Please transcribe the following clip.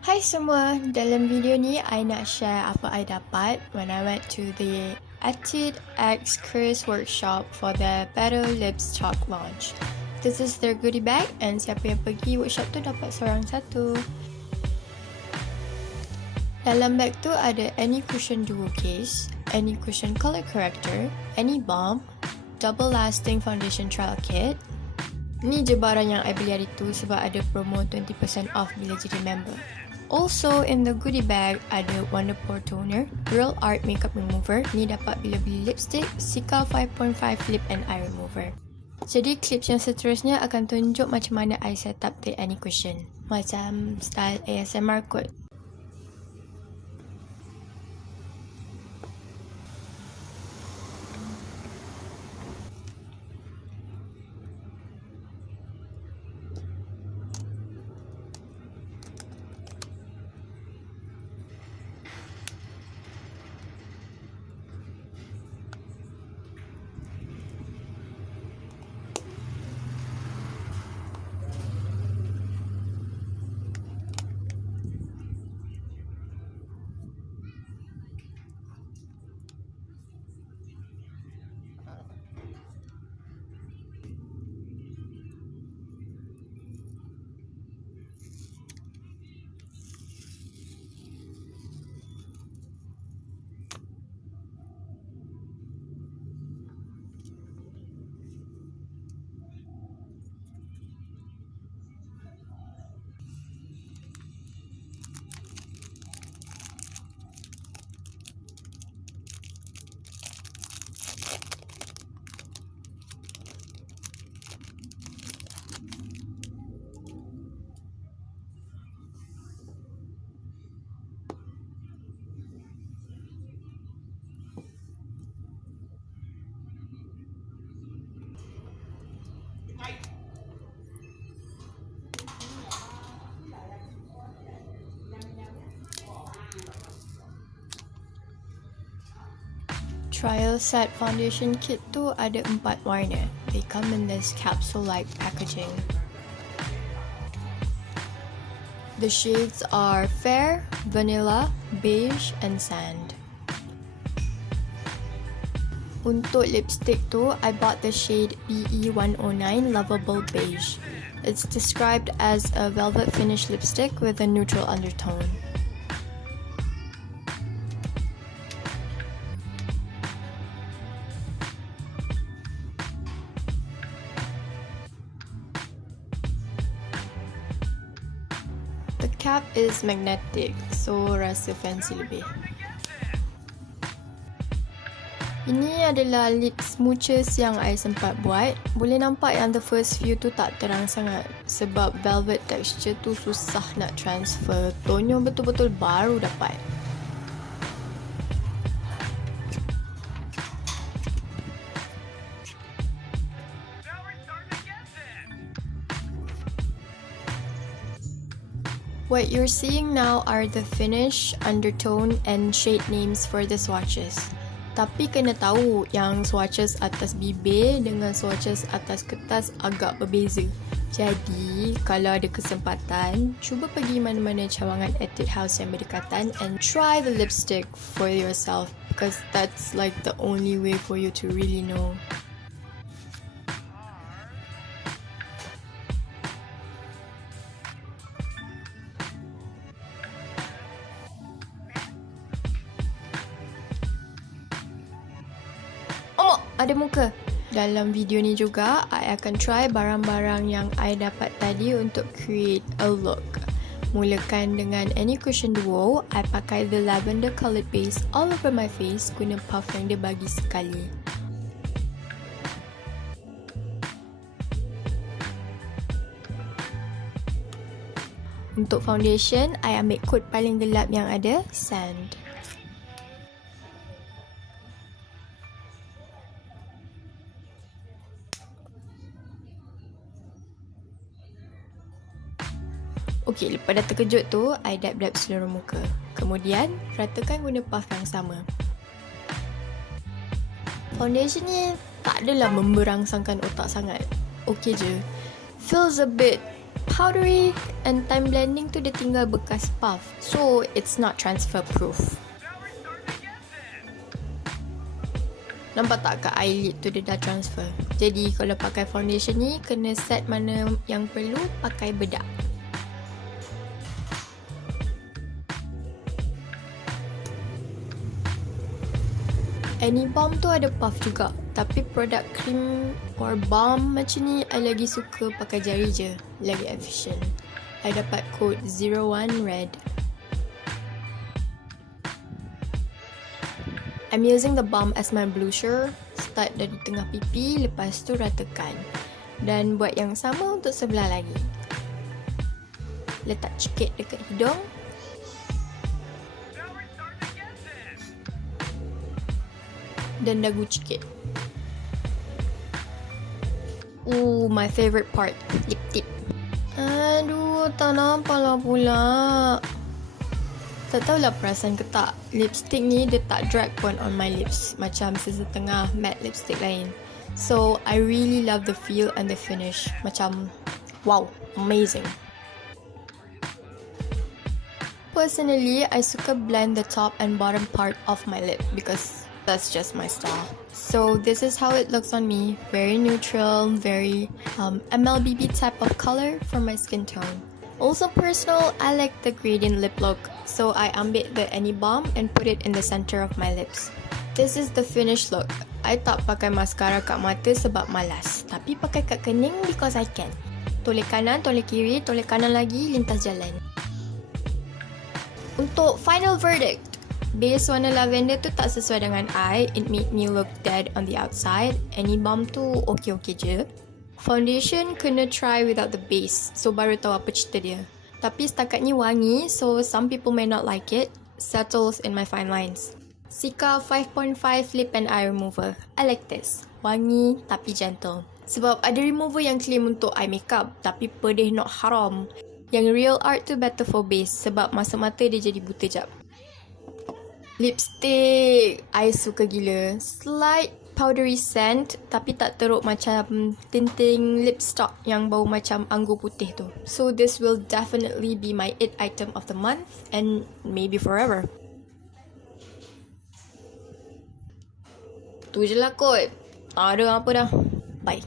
Hai semua, dalam video ni I nak share apa I dapat when I went to the Etude X Charis workshop for the Better Lips Chalk launch. This is their goodie bag and siapa yang pergi workshop tu dapat seorang satu. Dalam bag tu ada any cushion duo case, any cushion color corrector, any balm, double lasting foundation trial kit. Ni je barang yang I beli hari tu sebab ada promo 20% off bila jadi member. Also in the goodie bag ada Wonder Pore toner, Real Art makeup remover. Ni dapat bila beli lipstick, Cica 5.5 lip and eye remover. Jadi clips yang seterusnya akan tunjuk macam mana I set up the any cushion. Macam style ASMR kot. Trial set foundation kit tu ada 4 warna. They come in this capsule-like packaging. The shades are Fair, Vanilla, Beige and Sand. Untuk lipstick tu, I bought the shade BE109 Lovable Beige. It's described as a velvet finish lipstick with a neutral undertone. The cap is magnetic, so rasa fancy lebih. Ini adalah lip smooches yang I sempat buat. Boleh nampak yang the first few tu tak terang sangat sebab velvet texture tu susah nak transfer. Tonyo betul-betul baru dapat. What you're seeing now are the finish, undertone and shade names for the swatches. Tapi kena tahu yang swatches atas bibir dengan swatches atas kertas agak berbeza. Jadi, kalau ada kesempatan, cuba pergi mana-mana cawangan Etude House yang berdekatan and try the lipstick for yourself because that's like the only way for you to really know. Ada muka. Dalam video ni juga, I akan try barang-barang yang I dapat tadi untuk create a look. Mulakan dengan any cushion duo, I pakai the lavender colored base all over my face guna puff yang dia bagi sekali. Untuk foundation, I ambil coat paling gelap yang ada, Sand. Okey, lepas dah terkejut tu, I dab-dab seluruh muka. Kemudian, ratakan guna puff yang sama. Foundation ni tak adalah memberangsangkan otak sangat. Okey je. Feels a bit powdery and time blending tu dia tinggal bekas puff. So, it's not transfer proof. Nampak tak kat eyelid tu dia dah transfer. Jadi, kalau pakai foundation ni, kena set mana yang perlu pakai bedak. Any balm tu ada puff juga. Tapi produk cream or balm macam ni, I lagi suka pakai jari je. Lagi efficient. I dapat code 01 red. I'm using the balm as my blusher. Start dari tengah pipi, lepas tu ratakan. Dan buat yang sama untuk sebelah lagi. Letak sikit dekat hidung. Dan dagu sikit. My favorite part, lip tip. Aduh, tak nampak lah pula. Tak tahulah perasan ke tak, lipstick ni dia tak drag pun on my lips macam sesetengah matte lipstick lain. So, I really love the feel and the finish. Macam, wow, amazing. Personally, I suka blend the top and bottom part of my lip because that's just my style. So this is how it looks on me. Very neutral, very MLBB type of color for my skin tone. Also personal, I like the gradient lip look. So I ambil the any balm and put it in the center of my lips. This is the finished look. I tak pakai mascara kat mata sebab malas. Tapi pakai kat kening because I can. Toleh kanan, toleh kiri, toleh kanan lagi, lintas jalan. Untuk final verdict, base warna lavender tu tak sesuai dengan I. It made me look dead on the outside. Any balm tu okay-okay je. Foundation kena try without the base. So baru tahu apa cerita dia. Tapi setakat ni wangi. So some people may not like it. Settles in my fine lines. Cica 5.5 lip and eye remover. I like this. Wangi tapi gentle. Sebab ada remover yang claim untuk eye makeup. Tapi pedih not haram. Yang real art tu better for base. Sebab masa mata dia jadi buta jap. Lipstick, I suka gila. Slight powdery scent tapi tak teruk macam tinting lipstick yang bau macam anggur putih tu. So this will definitely be my it item of the month and maybe forever. Tu je lah kot. Tak ada apa dah. Bye.